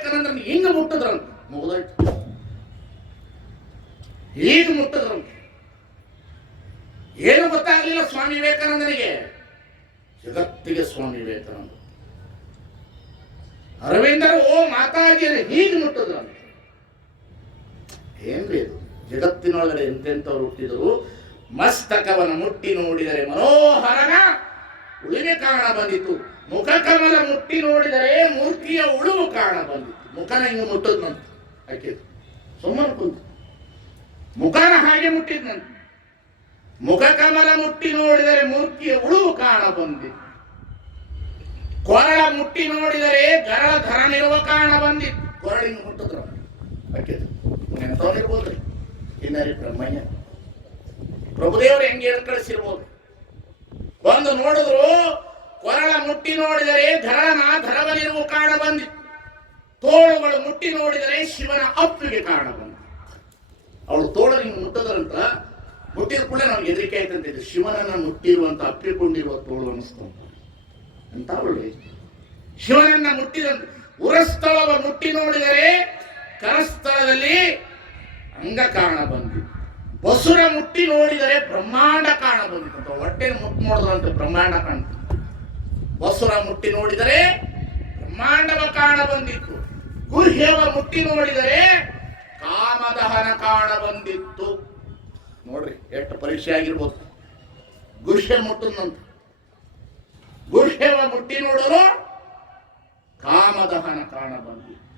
ವಿವೇಕಾನಂದರನ್ನು ಹಿಂಗ ಮುಟ್ಟಿದ್ರಂತ, ಮುಗಿದೋಯ್ತು. ಈಗ ಮುಟ್ಟಿದ್ರಂತ. ಏನು ಗೊತ್ತಾಗಲಿಲ್ಲ ಸ್ವಾಮಿ ವಿವೇಕಾನಂದನಿಗೆ, ಜಗತ್ತಿಗೆ ಸ್ವಾಮಿ ವಿವೇಕಾನಂದ. ಅರವಿಂದರು ಮಾತಾಜಿಯನ್ನು ಹೀಗೆ ಮುಟ್ಟಿದ್ರಂತ. ಏನ್ರಿ ಇದು? ಜಗತ್ತಿನೊಳಗಡೆ ಎಂತೆಂಥವ್ರು ಹುಟ್ಟಿದರು. ಮಸ್ತಕವನ್ನು ಮುಟ್ಟಿ ನೋಡಿದರೆ ಮನೋಹರನ ಉಳಿವೆ ಕಾಣ ಬಂದಿತ್ತು, ಮುಖಕಮಲ ಮುಟ್ಟಿ ನೋಡಿದರೆ ಮೂರ್ತಿಯ ಉಳುವು ಕಾಣ ಬಂದಿತ್ತು. ಮುಖನ ಹಿಂಗೆ ಮುಟ್ಟದ್ನಂತ, ಹಾಕಿದ್ರು ಸುಮ್ಮನೆ ಕುಂತು. ಮುಖನ ಹಾಗೆ ಮುಟ್ಟಿದ್ನಂತ. ಮುಖಕಮಲ ಮುಟ್ಟಿ ನೋಡಿದರೆ ಮೂರ್ತಿಯ ಉಳುವು ಕಾಣ ಬಂದಿತ್ತು. ಕೊರಳ ಮುಟ್ಟಿ ನೋಡಿದರೆ ಗರಳ ಧರನಿರುವ ಕಾಣ ಬಂದಿತ್ತು. ಕೊರಳಿಂಗ ಮುಟ್ಟಿದ್ರು, ಹಾಕಿದ್ರು. ಎಂತವನಿರ್ಬೋದ್ರಿ ಕಿನ್ನರಿ ಬ್ರಹ್ಮಯ್ಯ. ಪ್ರಭುದೇವರು ಹೆಂಗೆ ಹೇಳಿ ಕಳಿಸಿರ್ಬೋದು. ಒಂದು ನೋಡಿದ್ರು, ಕೊರಳ ಮುಟ್ಟಿ ನೋಡಿದರೆ ಧರನ ಧರವನಿರುವ ಕಾಣ ಬಂದಿತ್ತು. ತೋಳುಗಳು ಮುಟ್ಟಿ ನೋಡಿದರೆ ಶಿವನ ಅಪ್ಪಿಗೆ ಕಾರಣ ಬಂದಿತ್ತು. ಅವಳು ತೋಳನಿಗೆ ಮುಟ್ಟದ್ರಂತ, ಮುಟ್ಟಿದ ಕೂಡ ನಮ್ಗೆ ಹೆದರಿಕೆ ಆಯ್ತಂತಿದ್ದು. ಶಿವನನ್ನ ಮುಟ್ಟಿರುವಂತ ಅಪ್ಪಿಕೊಂಡಿರುವ ತೋಳು ಅನಿಸ್ತಂತ ಅಂತ ಅವಳು. ಶಿವನನ್ನ ಮುಟ್ಟಿದಂತ ಉರಸ್ಥಳವ ಮುಟ್ಟಿ ನೋಡಿದರೆ ಕರಸ್ಥಳದಲ್ಲಿ ಅಂಗ ಕಾಣ ಬಂದಿತ್ತು. ಬಸುರ ಮುಟ್ಟಿ ನೋಡಿದರೆ ಬ್ರಹ್ಮಾಂಡ ಕಾಣ ಬಂದಿತ್ತು. ಹೊಟ್ಟೆ ಮುಟ್ಟಿ ನೋಡಿದ್ರಂತೆ ಬ್ರಹ್ಮಾಂಡ ಕಾಣ್ತು. ಬಸುರ ಮುಟ್ಟಿ ನೋಡಿದರೆ ಬ್ರಹ್ಮಾಂಡವ ಕಾಣ ಬಂದಿತ್ತು. ಗುಹ್ಯವ ಮುಟ್ಟಿ ನೋಡಿದರೆ ಕಾಮದಹನ ಕಾಣ ಬಂದಿತ್ತು. ನೋಡ್ರಿ ಎಷ್ಟು ಪರೀಕ್ಷೆ ಆಗಿರ್ಬೋದು. ಗುಹ್ಯ ಮುಟ್ಟುದಂತ, ಗುಹ್ಯವ ಮುಟ್ಟಿ ನೋಡಲು ಕಾಮದಹನ ಕಾಣ ಬಂದಿತ್ತು.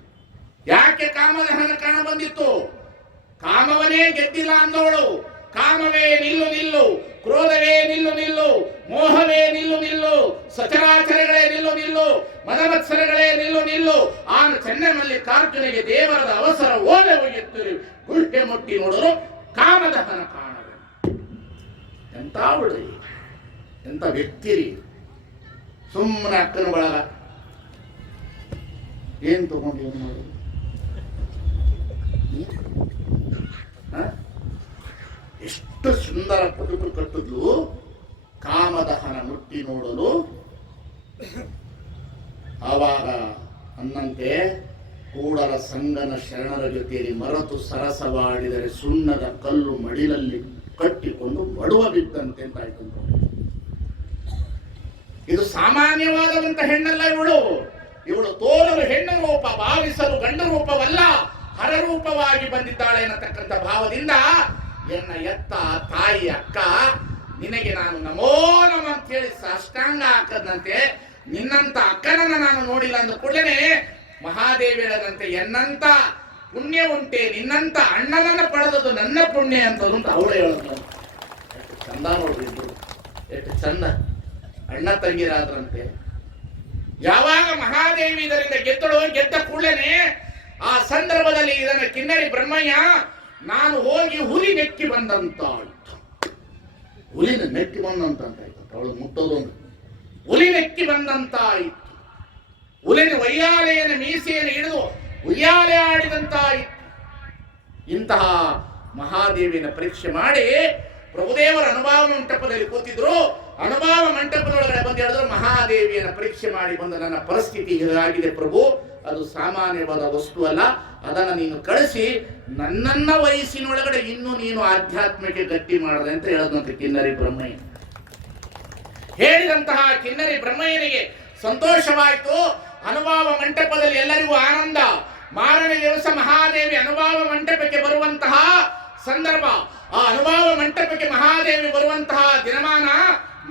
ಯಾಕೆ ಕಾಮದಹನ ಕಾಣ ಬಂದಿತ್ತು? ಕಾಮವನೇ ಗೆದ್ದಿಲ್ಲ ಅಂದವಳು. ಕಾಮವೇ ನಿಲ್ಲು ನಿಲ್ಲು, ಕ್ರೋಧವೇ ನಿಲ್ಲು ನಿಲ್ಲು, ಮೋಹವೇ ನಿಲ್ಲು ನಿಲ್ಲು, ಸಚರಾಚರಗಳೇ ನಿಲ್ಲು ನಿಲ್ಲು, ಮದಮತ್ಸರಗಳೇ ನಿಲ್ಲು ನಿಲ್ಲು. ಆನು ಚೆನ್ನಮಲ್ಲಿಕಾರ್ಜುನಿಗೆ ದೇವರದ ಅವಸರ ಓಲೆ ಒಯ್ಯುತ್ತೀರಿ. ಗುಳ್ಕೆ ಮುಟ್ಟಿ ನೋಡಲು ಕಾಮದಹನ ಕಾಣಲು. ಎಂತ ಬಿಡ್ರಿ, ಎಂತ ವ್ಯಕ್ತಿರಿ. ಸುಮ್ಮನೆ ಅಕ್ಕನ ಬಳಗ ಏನ್ ತಗೊಂಡು ಏನು ಮಾಡೋದು? ಎಷ್ಟು ಸುಂದರ ಬದುಕು ಕಟ್ಟಿದ್ಲು. ಕಾಮದಹನ ಮುಟ್ಟಿ ನೋಡಲು ಆವಾಗ ಅನ್ನಂತೆ ಕೂಡಲ ಸಂಗನ ಶರಣರ ಜೊತೆಯಲ್ಲಿ ಮರೆತು ಸರಸವಾಡಿದರೆ ಸುಣ್ಣದ ಕಲ್ಲು ಮಡಿಲಲ್ಲಿ ಕಟ್ಟಿಕೊಂಡು ಬಡುವ ಬಿದ್ದಂತೆ ಅಂತ ಆಯ್ತು. ಇದು ಸಾಮಾನ್ಯವಾದಂತ ಹೆಣ್ಣಲ್ಲ ಇವಳು. ಇವಳು ತೋರಲು ಹೆಣ್ಣು ರೂಪ, ಭಾವಿಸಲು ಗಂಡು ರೂಪವಲ್ಲ, ಹರರೂಪವಾಗಿ ಬಂದಿದ್ದಾಳೆ ಅನ್ನತಕ್ಕಂಥ ಭಾವದಿಂದ ಎನ್ನ ಎತ್ತ ತಾಯಿ ಅಕ್ಕ ನಿನಗೆ ನಾನು ನಮೋ ನಮ ಅಂತ ಹೇಳಿ ಸಾಷ್ಟಾಂಗ ಹಾಕದಂತೆ. ನಿನ್ನಂತ ಅಕ್ಕನನ್ನ ನಾನು ನೋಡಿಲ್ಲ ಅಂದ ಕೂಡಲೇ ಮಹಾದೇವಿ ಹೇಳದಂತೆ ಎನ್ನಂತ ಪುಣ್ಯ ಉಂಟೆ, ನಿನ್ನಂತ ಅಣ್ಣನನ್ನ ಪಡೆದದು ನನ್ನ ಪುಣ್ಯ ಅಂತದ್ದು ಅಂತ ಅವಳು ಹೇಳೋದು. ಎಷ್ಟು ಚಂದ ನೋಡ್ರಿ, ಎಷ್ಟು ಚಂದ ಅಣ್ಣ ತಂಗಿರಾದ್ರಂತೆ. ಯಾವಾಗ ಮಹಾದೇವಿ ಇದರಿಂದ ಗೆದ್ದಳು, ಗೆದ್ದ ಕೂಡಲೇ ಆ ಸಂದರ್ಭದಲ್ಲಿ ಇದನ್ನ ಕಿನ್ನರಿ ಬ್ರಹ್ಮಯ್ಯ ನಾನು ಹೋಗಿ ಹುಲಿ ನೆಕ್ಕಿ ಬಂದಂತ ಆಯ್ತು. ಹುಲಿನ ನೆಕ್ಕಿ ಬಂದಂತ ಆಯ್ತು. ಅವಳು ಮುಟ್ಟೋದು ಒಂದು ಹುಲಿ ನೆಕ್ಕಿ ಬಂದಂತ ಆಯ್ತು. ಹುಲಿನ ವೈಯಾಲೆಯನ್ನು ಮೀಸೆಯನ್ನು ಹಿಡಿದು ಉಯ್ಯಾಲೆ ಆಡಿದಂತ ಆಯ್ತು. ಇಂತಹ ಮಹಾದೇವಿನ ಪರೀಕ್ಷೆ ಮಾಡಿ ಪ್ರಭುದೇವರ ಅನುಭವ ಮಂಟಪದಲ್ಲಿ ಕೂತಿದ್ರು. ಅನುಭವ ಮಂಟಪದೊಳಗಡೆ ಬಂದು ಹೇಳಿದ್ರು, ಮಹಾದೇವಿಯನ್ನ ಪರೀಕ್ಷೆ ಮಾಡಿ ಬಂದ ನನ್ನ ಪರಿಸ್ಥಿತಿ ಹೀಗಾಗಿದೆ ಪ್ರಭು, ಅದು ಸಾಮಾನ್ಯವಾದ ವಸ್ತು ಅಲ್ಲ, ಅದನ್ನ ನೀನು ಕಳಿಸಿ ನನ್ನನ್ನ ವಯಸ್ಸಿನೊಳಗಡೆ ಇನ್ನೂ ನೀನು ಆಧ್ಯಾತ್ಮಕ್ಕೆ ಗಟ್ಟಿ ಮಾಡದೆ ಅಂತ ಹೇಳದಂತೆ ಕಿನ್ನರಿ ಬ್ರಹ್ಮಯ್ಯ. ಹೇಳಿದಂತಹ ಕಿನ್ನರಿ ಬ್ರಹ್ಮಯ್ಯನಿಗೆ ಸಂತೋಷವಾಯಿತು. ಅನುಭವ ಮಂಟಪದಲ್ಲಿ ಎಲ್ಲರಿಗೂ ಆನಂದ. ಮಾರನೇ ದಿವಸ ಮಹಾದೇವಿ ಅನುಭವ ಮಂಟಪಕ್ಕೆ ಬರುವಂತಹ ಸಂದರ್ಭ. ಆ ಅನುಭವ ಮಂಟಪಕ್ಕೆ ಮಹಾದೇವಿ ಬರುವಂತಹ ದಿನಮಾನ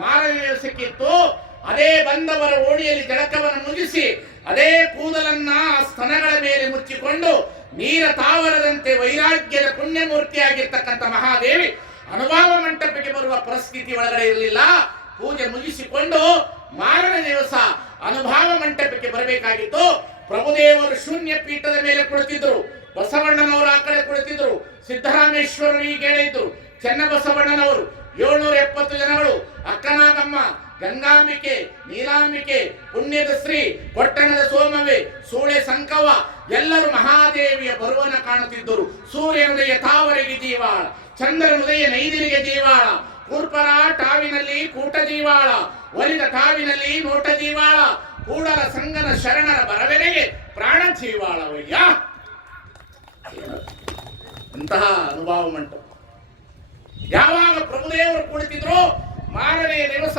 ಮಾರನೇ ದಿವಸಕ್ಕಿತ್ತು. ಅದೇ ಬಂದವರ ಓಣಿಯಲ್ಲಿ ಜಳಕವನ್ನು ಮುಗಿಸಿ ಅದೇ ಕೂದಲನ್ನ ಸ್ತನಗಳ ಮೇಲೆ ಮುಚ್ಚಿಕೊಂಡು ನೀರ ತಾವರದಂತೆ ವೈರಾಗ್ಯದ ಪುಣ್ಯಮೂರ್ತಿಯಾಗಿರ್ತಕ್ಕಂಥ ಮಹಾದೇವಿ ಅನುಭವ ಮಂಟಪಕ್ಕೆ ಬರುವ ಪರಿಸ್ಥಿತಿ ಒಳಗಡೆ ಇರಲಿಲ್ಲ. ಪೂಜೆ ಮುಗಿಸಿಕೊಂಡು ಮಾರನೇ ದಿವಸ ಅನುಭವ ಮಂಟಪಕ್ಕೆ ಬರಬೇಕಾಗಿತ್ತು. ಪ್ರಭುದೇವರು ಶೂನ್ಯ ಪೀಠದ ಮೇಲೆ ಕುಳಿತಿದ್ರು. ಬಸವಣ್ಣನವರು ಆ ಕಡೆ ಕುಳಿತಿದ್ರು. ಸಿದ್ದರಾಮೇಶ್ವರರು ಈ ಕಡೆ ಇದ್ರು. ಚೆನ್ನಬಸವಣ್ಣನವರು 770 ಜನಗಳು, ಅಕ್ಕನಾಗಮ್ಮ, ಗಂಗಾಂಬಿಕೆ, ನೀಲಾಂಬಿಕೆ, ಪುಣ್ಯದ ಶ್ರೀ, ಕೊಟ್ಟಣದ ಸೋಮವೇ, ಸೂಳೆ ಸಂಕವ ಎಲ್ಲರೂ ಮಹಾದೇವಿಯ ಬರುವನ್ನ ಕಾಣುತ್ತಿದ್ದರು. ಸೂರ್ಯನುದಯ ತಾವರೆಗೆ ಜೀವಾಳ, ಚಂದ್ರನುದಯ ನೈದಿಲಿಗೆ ಜೀವಾಳ, ಪೂರ್ಪರ ಟಾವಿನಲ್ಲಿ ಕೂಟ ಜೀವಾಳ, ಒಲಿದ ಟಾವಿನಲ್ಲಿ ನೋಟ ಜೀವಾಳ, ಕೂಡಲ ಸಂಗನ ಶರಣರ ಬರವೆನೆಗೆ ಪ್ರಾಣ ಜೀವಾಳವಯ್ಯ. ಅಂತಹ ಅನುಭವ ಮಂಟಪ. ಯಾವಾಗ ಪ್ರಭುದೇವರು ಕುಳಿತಿದ್ರು ಮಾರನೇ ದಿವಸ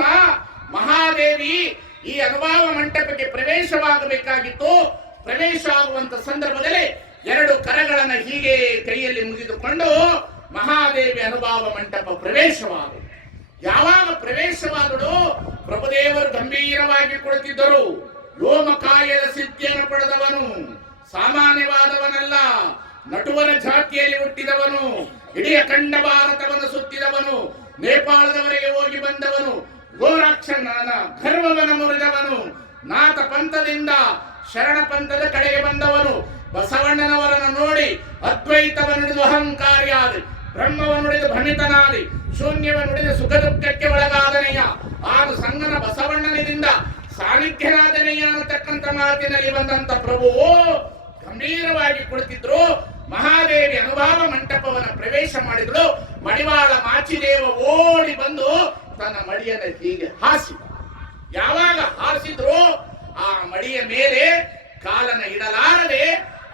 ಮಹಾದೇವಿ ಈ ಅನುಭವ ಮಂಟಪಕ್ಕೆ ಪ್ರವೇಶವಾಗಬೇಕಾಗಿತ್ತು. ಪ್ರವೇಶ ಆಗುವಂತ ಸಂದರ್ಭದಲ್ಲಿ ಎರಡು ಕರಗಳನ್ನು ಹೀಗೆ ಕೈಯಲ್ಲಿ ಮುಗಿದುಕೊಂಡು ಮಹಾದೇವಿ ಅನುಭವ ಮಂಟಪ ಪ್ರವೇಶವಾದಳು. ಯಾವಾಗ ಪ್ರವೇಶವಾದಳು ಪ್ರಭುದೇವರು ಗಂಭೀರವಾಗಿ ಕುಳಿತಿದ್ದರು. ವ್ಯೋಮಕಾಯದ ಸಿದ್ಧಿಯನ್ನು ಪಡೆದವನು, ಸಾಮಾನ್ಯವಾದವನಲ್ಲ. ನಟುವನ ಜಾತಿಯಲ್ಲಿ ಹುಟ್ಟಿದವನು, ಇಡೀ ಅಖಂಡ ಭಾರತವನ್ನು ಸುತ್ತಿದವನು, ನೇಪಾಳದವರೆಗೆ ಹೋಗಿ ಬಂದವನು, ಗೋರಕ್ಷನ ಗರ್ವವನ್ನು ಮುರಿದವನು, ನಾಥ ಪಂಥದಿಂದ ಶರಣ ಪಂಥದ ಕಡೆಗೆ ಬಂದವನು. ಬಸವಣ್ಣನವರನ್ನು ನೋಡಿ ಅದ್ವೈತವನ್ನುಡಿದು ಅಹಂಕಾರಿಯಾದ, ಬ್ರಹ್ಮವನ್ನುಡಿದು ಭ್ರಮಿತನಾದಿ, ಶೂನ್ಯವನ್ನುಡಿದು ಸುಖ ದುಃಖಕ್ಕೆ ಒಳಗಾದನೆಯ, ಆಗ ಸಂಗನ ಬಸವಣ್ಣನಿಂದ ಸಾನ್ನಿಧ್ಯನಾದನೆಯ ಅನ್ನತಕ್ಕಂಥ ಮಾತಿನಲ್ಲಿ ಬಂದಂತ ಪ್ರಭುವು ಗಂಭೀರವಾಗಿ ಕುಳಿತಿದ್ರು. ಮಹಾದೇವಿ ಅನುಭವ ಮಂಟಪವನ್ನು ಪ್ರವೇಶ ಮಾಡಿದ್ರು. ಮಡಿವಾಳ ಮಾಚಿದೇವ ಓಡಿ ಬಂದು ತನ್ನ ಮಡಿಯನ್ನು ಹೀಗೆ ಹಾಸಿದ. ಯಾವಾಗ ಹಾಸಿದ್ರು ಆ ಮಡಿಯ ಮೇಲೆ ಕಾಲನ ಇಡಲಾರದೆ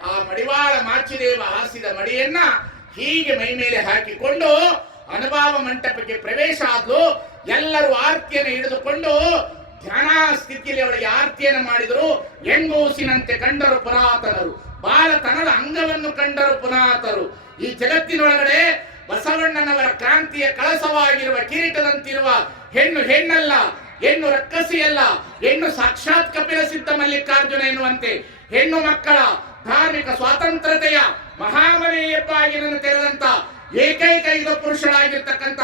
ಆ ಮಡಿವಾಳ ಮಾಚಿದೇವ ಹಾಸಿದ ಮಡಿಯನ್ನ ಹೀಗೆ ಮೈ ಮೇಲೆ ಹಾಕಿಕೊಂಡು ಅನುಭವ ಮಂಟಪಕ್ಕೆ ಪ್ರವೇಶ ಆದ್ಲು. ಎಲ್ಲರೂ ಆರ್ತಿಯನ್ನು ಹಿಡಿದುಕೊಂಡು ಧ್ಯಾನ ಸ್ಥಿತಿಯಲ್ಲಿ ಅವಳಿಗೆ ಆರ್ತಿಯನ್ನು ಮಾಡಿದರು. ಹೆಂಗೂಸಿನಂತೆ ಕಂಡರು ಪುರಾತನರು, ಬಾಲತನದ ಅಂಗವನ್ನು ಕಂಡರು ಪುನಾತರು. ಈ ಜಗತ್ತಿನೊಳಗಡೆ ಬಸವಣ್ಣನವರ ಕ್ರಾಂತಿಯ ಕಳಸವಾಗಿರುವ ಕಿರೀಟದಂತಿರುವ ಹೆಣ್ಣು ಹೆಣ್ಣಲ್ಲ, ಹೆಣ್ಣು ರಕ್ಕಸಿಯಲ್ಲ, ಹೆಣ್ಣು ಸಾಕ್ಷಾತ್ ಕಪಿಲ ಸಿದ್ಧ ಮಲ್ಲಿಕಾರ್ಜುನ ಎನ್ನುವಂತೆ ಹೆಣ್ಣು ಮಕ್ಕಳ ಧಾರ್ಮಿಕ ಸ್ವಾತಂತ್ರ್ಯತೆಯ ಮಹಾಮನೆಯಪ್ಪಾಗಿನನ್ನು ತೆರೆದಂತ ಏಕೈಕ ಯುಗ ಪುರುಷರಾಗಿರ್ತಕ್ಕಂಥ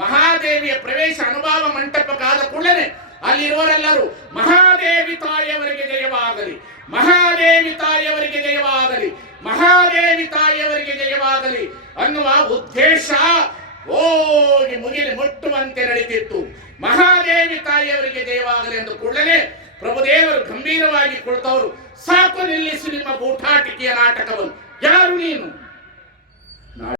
ಮಹಾದೇವಿಯ ಪ್ರವೇಶ ಅನುಭವ ಮಂಟಪಕ್ಕಾದ ಕೂಡಲೇ ಅಲ್ಲಿರುವರೆಲ್ಲರೂ ಮಹಾದೇವಿ ತಾಯಿಯವರಿಗೆ ಜಯವಾಗಲಿ, ಮಹಾದೇವಿ ತಾಯಿಯವರಿಗೆ ಜಯವಾಗಲಿ, ಮಹಾದೇವಿ ತಾಯಿಯವರಿಗೆ ಜಯವಾಗಲಿ ಅನ್ನುವ ಉದ್ದೇಶ ಹೋಗಿ ಮುಗಿಲಿ ಮುಟ್ಟುವಂತೆ ನಡೀತಿತ್ತು. ಮಹಾದೇವಿ ತಾಯಿಯವರಿಗೆ ಜಯವಾಗಲಿ ಎಂದು ಕೂಡಲೇ ಪ್ರಭುದೇವರು ಗಂಭೀರವಾಗಿ ಕುಳಿತವರು, ಸಾಕು ನಿಲ್ಲಿಸಿ ನಿಮ್ಮ ಬೂಟಾಟಿಕೆಯ ನಾಟಕವನ್ನು. ಯಾರು ನೀನು?